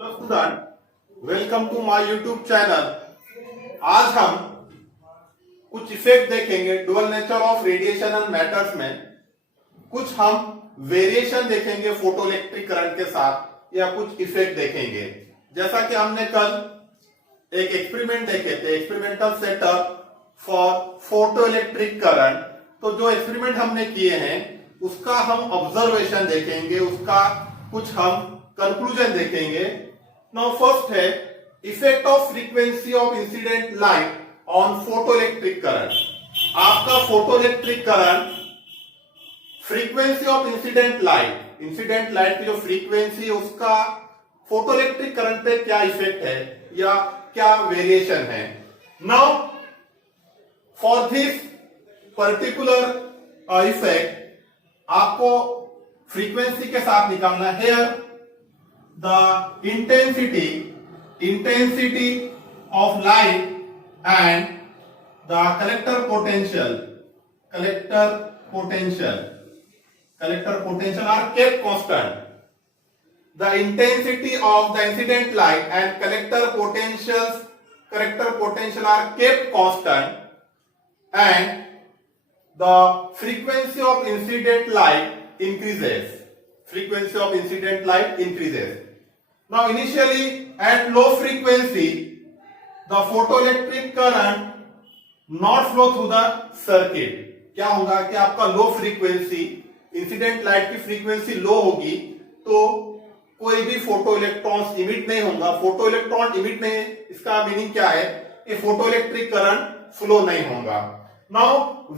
Hello student, welcome to my YouTube channel. आज हम कुछ इफेक्ट देखेंगे dual nature of radiation and matters में। कुछ हम वेरिएशन देखेंगे फोटो इलेक्ट्रिक करंट के साथ या कुछ इफेक्ट देखेंगे। जैसा कि हमने कल एक एक्सपेरिमेंट देखे थे, experimental setup for photo electric current. तो जो एक्सपेरिमेंट हमने किए हैं उसका हम ऑब्जर्वेशन देखेंगे, उसका कुछ हम कंक्लूजन देखेंगे। नाउ फर्स्ट है effect of frequency of incident light on photo electric current. आपका photo electric current, frequency of incident light की जो फ्रीक्वेंसी है उसका फोटो इलेक्ट्रिक करंट पे क्या इफेक्ट है या क्या वेरिएशन है। Now for this particular effect आपको फ्रीक्वेंसी के साथ निकालना है। The intensity of light and the collector potential are kept constant. The intensity of the incident light and collector potential are kept constant, and the frequency of incident light increases. Now initially at low frequency the photoelectric current not flow through the circuit. क्या होगा कि आपका low frequency, incident light की फ्रीक्वेंसी लो होगी तो कोई भी photo electrons emit नहीं होगा। फोटो इलेक्ट्रॉन इमिट नहीं, इसका मीनिंग क्या है कि फोटो इलेक्ट्रिक करंट फ्लो नहीं होगा। Now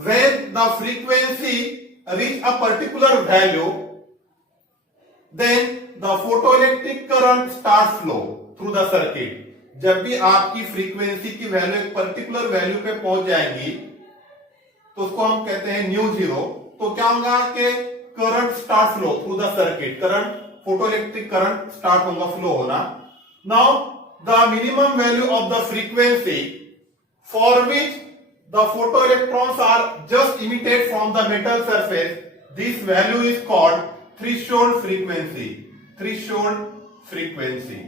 when the frequency reach a particular value then the photoelectric current starts flow through the circuit. जब भी आपकी फ्रीक्वेंसी की वैल्यू एक पर्टिकुलर वैल्यू पे पहुंच जाएंगी तो उसको हम कहते हैं न्यू जीरो। तो क्या होगा कि current start flow through the circuit, current photoelectric current start होगा फ्लो होना। Now the minimum value of the frequency for which the photoelectrons are just emitted from the metal surface, this value is called threshold frequency.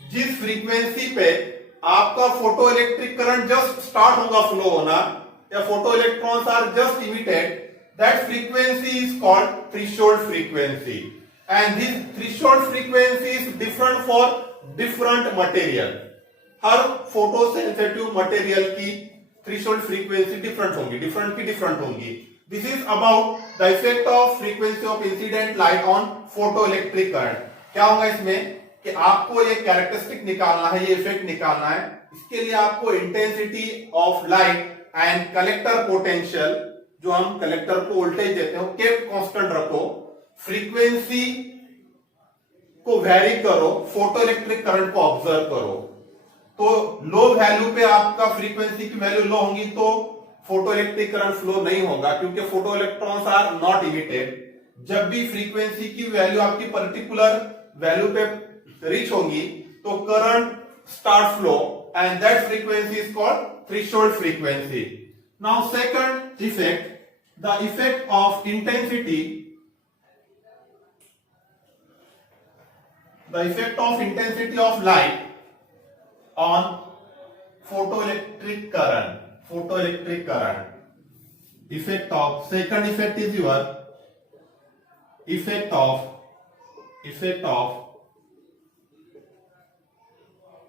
जिस frequency पे आपका photo electric current just start होगा flow होना या photo electrons are just emitted, that frequency is called threshold frequency. And this threshold frequency is different for different material. हर photo sensitive material की threshold frequency different होंगी। This is about the effect of frequency of incident light on photoelectric current. क्या होगा इसमें कि आपको ये कैरेक्टरिस्टिक निकालना है, ये इफेक्ट निकालना है। इसके लिए आपको intensity of light and collector potential, जो हम कलेक्टर को वोल्टेज देते हैं, केप कांस्टेंट रखो, फ्रीक्वेंसी को वेरी करो, फोटो इलेक्ट्रिक करंट को ऑब्जर्व करो। तो लो वैल्यू पे आपका फ्रीक्वेंसी की वैल्यू लो होंगी तो फोटो इलेक्ट्रिक करंट फ्लो नहीं होगा क्योंकि photo electrons are not emitted. जब भी फ्रीक्वेंसी की वैल्यू आपकी पर्टिकुलर वैल्यू पे रीच होगी तो current start flow and that frequency is called threshold frequency. Now second effect, the effect of intensity of light on photoelectric current. Effect of second effect is your effect of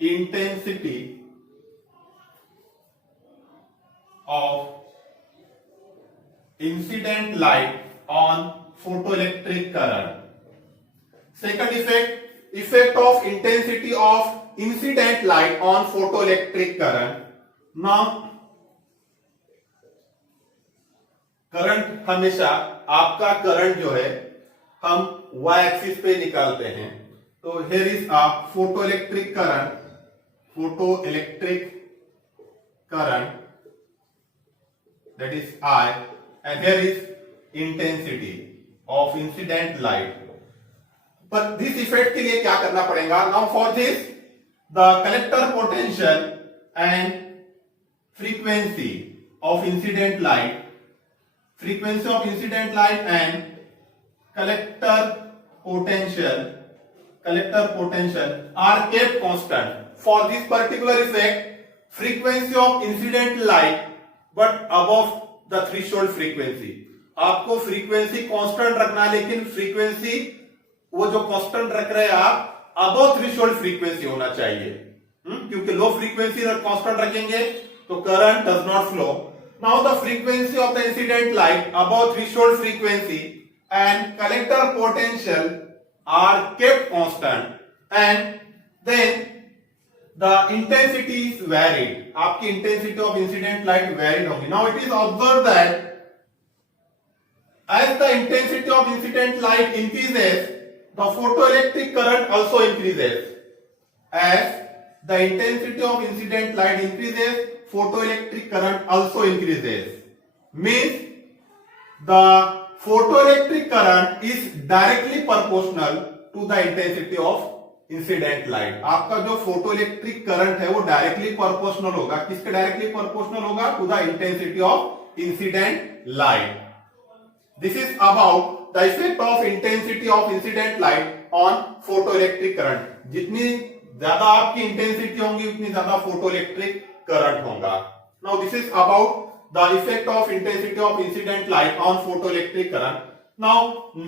intensity of incident light on photoelectric current. Second effect of intensity of incident light on photoelectric current. Now current, हमेशा आपका करंट जो है हम y axis पे निकालते हैं। तो here is photo electric current that is I and here is intensity of incident light. पर दिस इफेक्ट के लिए क्या करना पड़ेगा? Now for this the collector potential and frequency of incident light and collector potential collector potential are kept constant. For this particular effect, frequency of incident light but above the threshold frequency. आपको frequency constant रखना है, लेकिन फ्रीक्वेंसी वो जो कांस्टेंट रख रहे हैं आप अबव थ्रेशोल्ड फ्रीक्वेंसी होना चाहिए, क्योंकि लो फ्रीक्वेंसी कांस्टेंट रखेंगे तो current does not flow. Now the frequency of the incident light above threshold frequency and collector potential are kept constant and then the intensity is varied. आपकी intensity of incident light varied होगी. Now it is observed that as the intensity of incident light increases, the photoelectric current also increases. As the intensity of incident light increases, photoelectric current also increases. Means the photoelectric current is directly proportional to the intensity of incident light. आपका जो photo electric current है वो directly proportional होगा. किसके directly proportional होगा? To the intensity of incident light. This is about the effect of intensity of incident light on photo electric current. जितनी ज्यादा आपकी इंटेंसिटी होगी उतनी ज्यादा फोटो इलेक्ट्रिक करंट होगा. Now this is about the effect of intensity of incident light on photo electric current. Now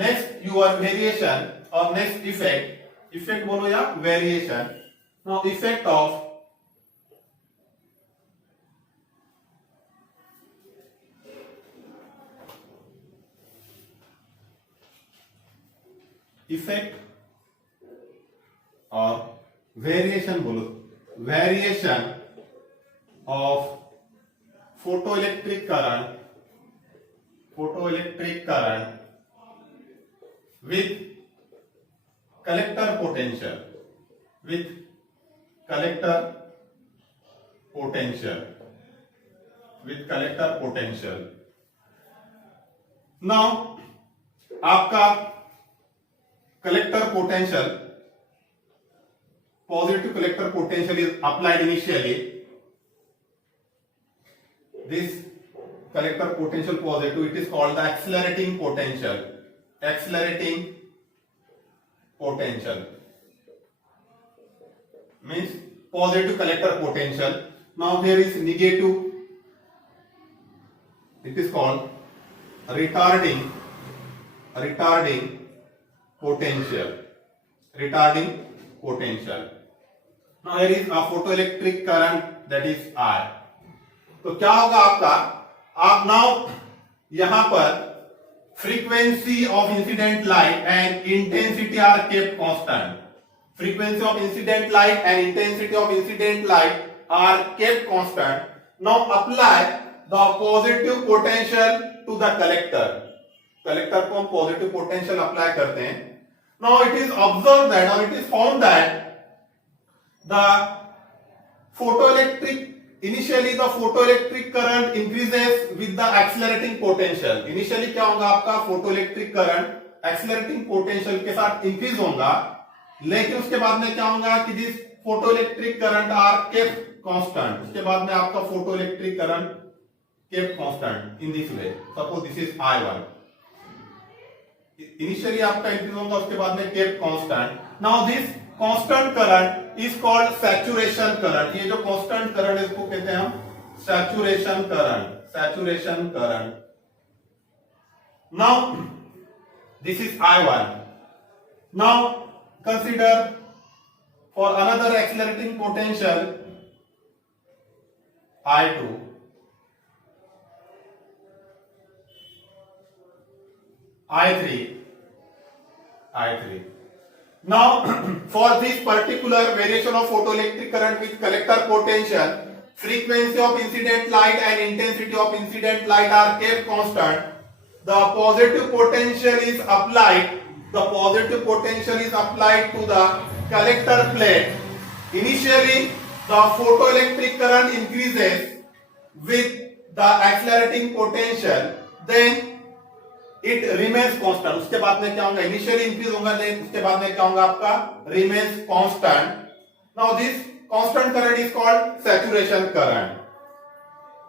next your variation और next effect. Effect बोलो या variation. Now effect of effect और वेरिएशन बोलो. Variation of photoelectric current with collector potential now आपका collector potential, positive collector potential is applied initially. This collector potential positive, it is called the accelerating potential means positive collector potential. Now there is negative, it is called retarding potential. Now there is a photoelectric current, that is I. तो क्या होगा आपका? आप नाउ यहां पर frequency of incident light and intensity are kept constant. Frequency of incident light and intensity of incident light are kept constant. Now apply the positive potential to the collector. Collector को हम positive potential apply करते हैं. Now it is observed that, now it is found that the photoelectric, initially the photoelectric current increases with the accelerating potential. Initially क्या होगा? आपका photoelectric current accelerating potential के साथ increase होगा, लेकिन उसके बाद में क्या होगा कि this photoelectric current are kept constant. उसके बाद में आपका photoelectric current kept constant in this way. Suppose this is I1. Initially आपका increase होगा, उसके बाद में kept constant. Now this constant current is called saturation current. ये जो constant current है इसको कहते हैं हम saturation current. Now this is I1. Now consider for another accelerating potential I2. I3. Now for this particular variation of photoelectric current with collector potential, frequency of incident light and intensity of incident light are kept constant. The positive potential is applied to the collector plate. Initially the photoelectric current increases with the accelerating potential, then it remains constant. उसके बाद में क्या होगा? Initially increase होगा, लेकिन उसके बाद में क्या होगा? आपका remains constant. Now this constant current is called saturation current.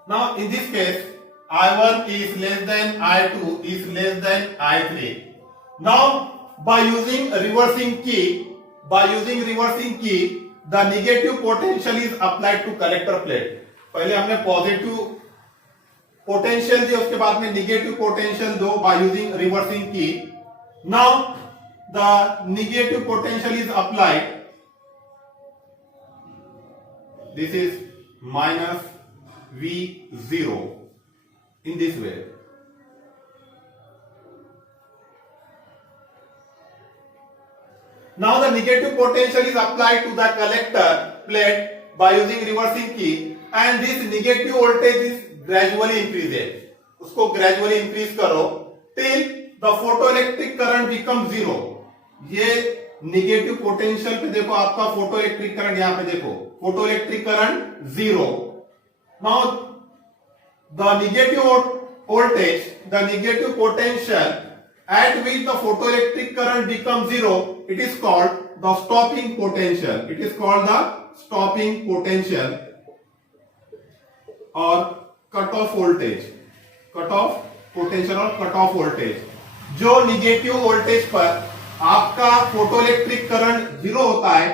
Now in this case I1 is less than I2 is less than I3. Now by using reversing key by using reversing key the negative potential is applied to collector plate. पहले हमने positive potential दिया, उसके बाद में negative potential दो by using reversing key. Now the negative potential is applied. This is minus V0 in this way. Now the negative potential is applied to the collector plate by using reversing key, and this negative voltage is gradually increases. उसको gradually increase करो till the photoelectric current becomes zero. ये negative potential पे देखो, आपका photoelectric current यहां पे देखो, photoelectric current zero. Now the negative voltage, the negative potential at which the photoelectric current becomes zero, it is called the stopping potential. It is called the stopping potential or cutoff voltage. Cutoff potential और cutoff voltage. जो negative voltage पर आपका photoelectric current zero होता है,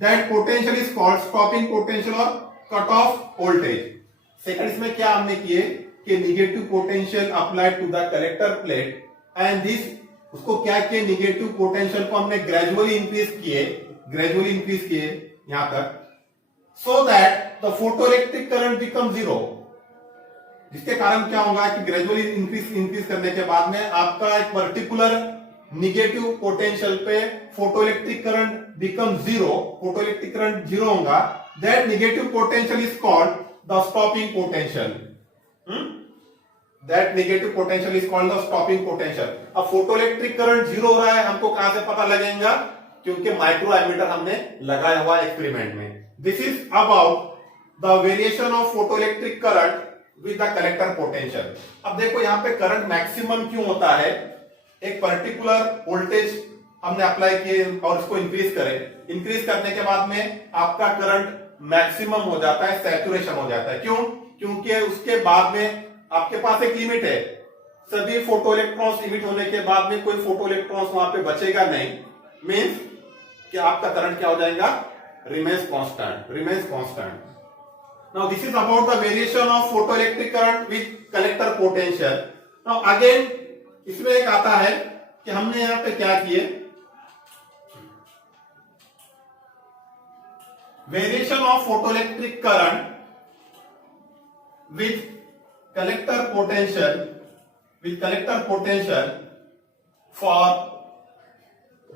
that potential is called stopping potential और cutoff voltage. Second इसमें क्या हमने किए कि negative potential applied to the collector plate and this, उसको क्या किए, नेगेटिव पोटेंशियल को हमने ग्रेजुअली इंक्रीज किए यहां तक, so that the photoelectric current become zero. जिसके कारण क्या होगा कि ग्रेजुअली इंक्रीज करने के बाद में आपका एक पर्टिकुलर नेगेटिव पोटेंशियल पे photoelectric current become zero, photoelectric current zero होगा. That negative potential is called the stopping potential. That negative potential is called the stopping potential. अब फोटोइलेक्ट्रिक करंट जीरो हो रहा है, हमको कहां से पता लगेगा, क्योंकि माइक्रो एमीटर हमने लगाया हुआ एक्सपेरिमेंट में. This is about the variation of photoelectric current with the collector potential. अब देखो यहाँ पे करंट मैक्सिमम क्यों होता है, एक पर्टिकुलर वोल्टेज हमने अप्लाई किए और उसको इंक्रीज करें, इंक्रीज करने के बाद में आपका करंट मैक्सिमम हो जाता है, सैचुरेशन हो जाता है. क्यों? क्योंकि उसके बाद में आपके पास एक लिमिट है, सभी फोटो इलेक्ट्रॉन्स इमिट होने के बाद में कोई फोटो इलेक्ट्रॉन्स वहां पे बचेगा नहीं. मींस कि आपका करंट क्या हो जाएगा, remains constant. Now this is about the variation of photo electric current with collector potential. Now again इसमें एक आता है कि हमने यहां पे क्या किए, variation of photo electric current with collector potential for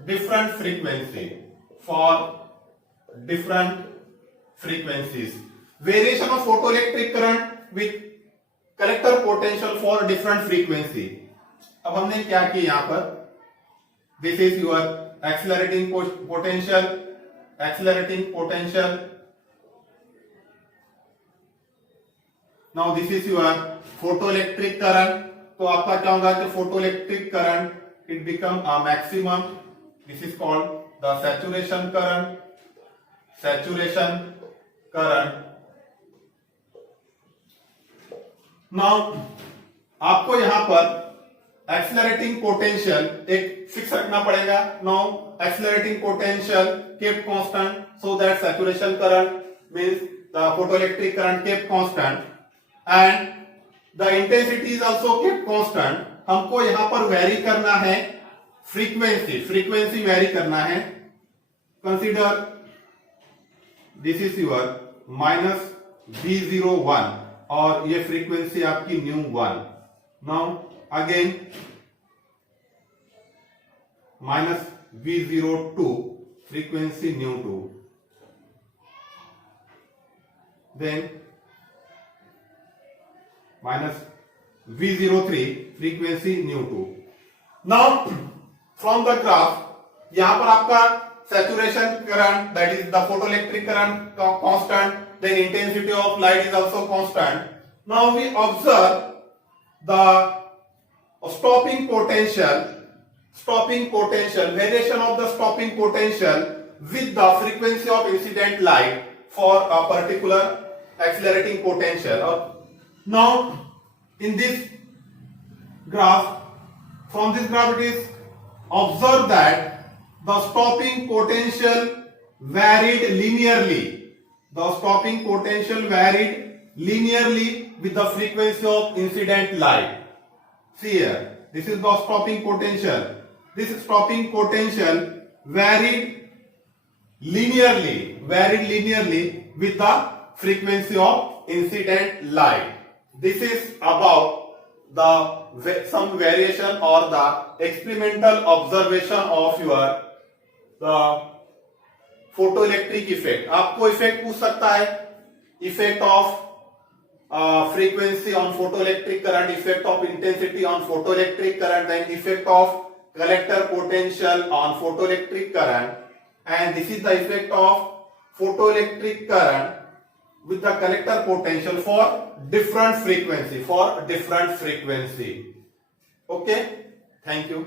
different frequencies. Variation of photoelectric current with collector potential for different frequency. अब हमने क्या किया यहां पर, this is your accelerating potential. Now this is your photoelectric current. तो आपका क्या होगा कि photoelectric current it become a maximum. This is called the saturation current. Now आपको यहां पर एक्सेलरेटिंग पोटेंशियल एक फिक्स रखना पड़ेगा. Now accelerating potential kept constant, so that saturation current means the photoelectric current kept constant. And the intensity is also kept constant. हमको यहां पर वेरी करना है फ्रीक्वेंसी वेरी करना है. Consider this is your minus V01 और ये फ्रीक्वेंसी आपकी ν1. Now again minus V02 frequency ν2, then minus V03 frequency ν2. Now from the graph, यहां पर आपका saturation current, that is the photoelectric current constant, then intensity of light is also constant. Now we observe the stopping potential, variation of the stopping potential with the frequency of incident light for a particular accelerating potential. Now in this graph, from this graph it is observed that the stopping potential varied linearly. The stopping potential varied linearly with the frequency of incident light. See here, this is the stopping potential. This stopping potential varied linearly with the frequency of incident light. This is about the some variation or the experimental observation of your the photoelectric effect. आपको इफेक्ट पूछ सकता है, effect of frequency on photoelectric current, effect of intensity on photoelectric current, then effect of collector potential on photoelectric current, and this is the effect of photoelectric current with the collector potential for different frequency. Okay, thank you.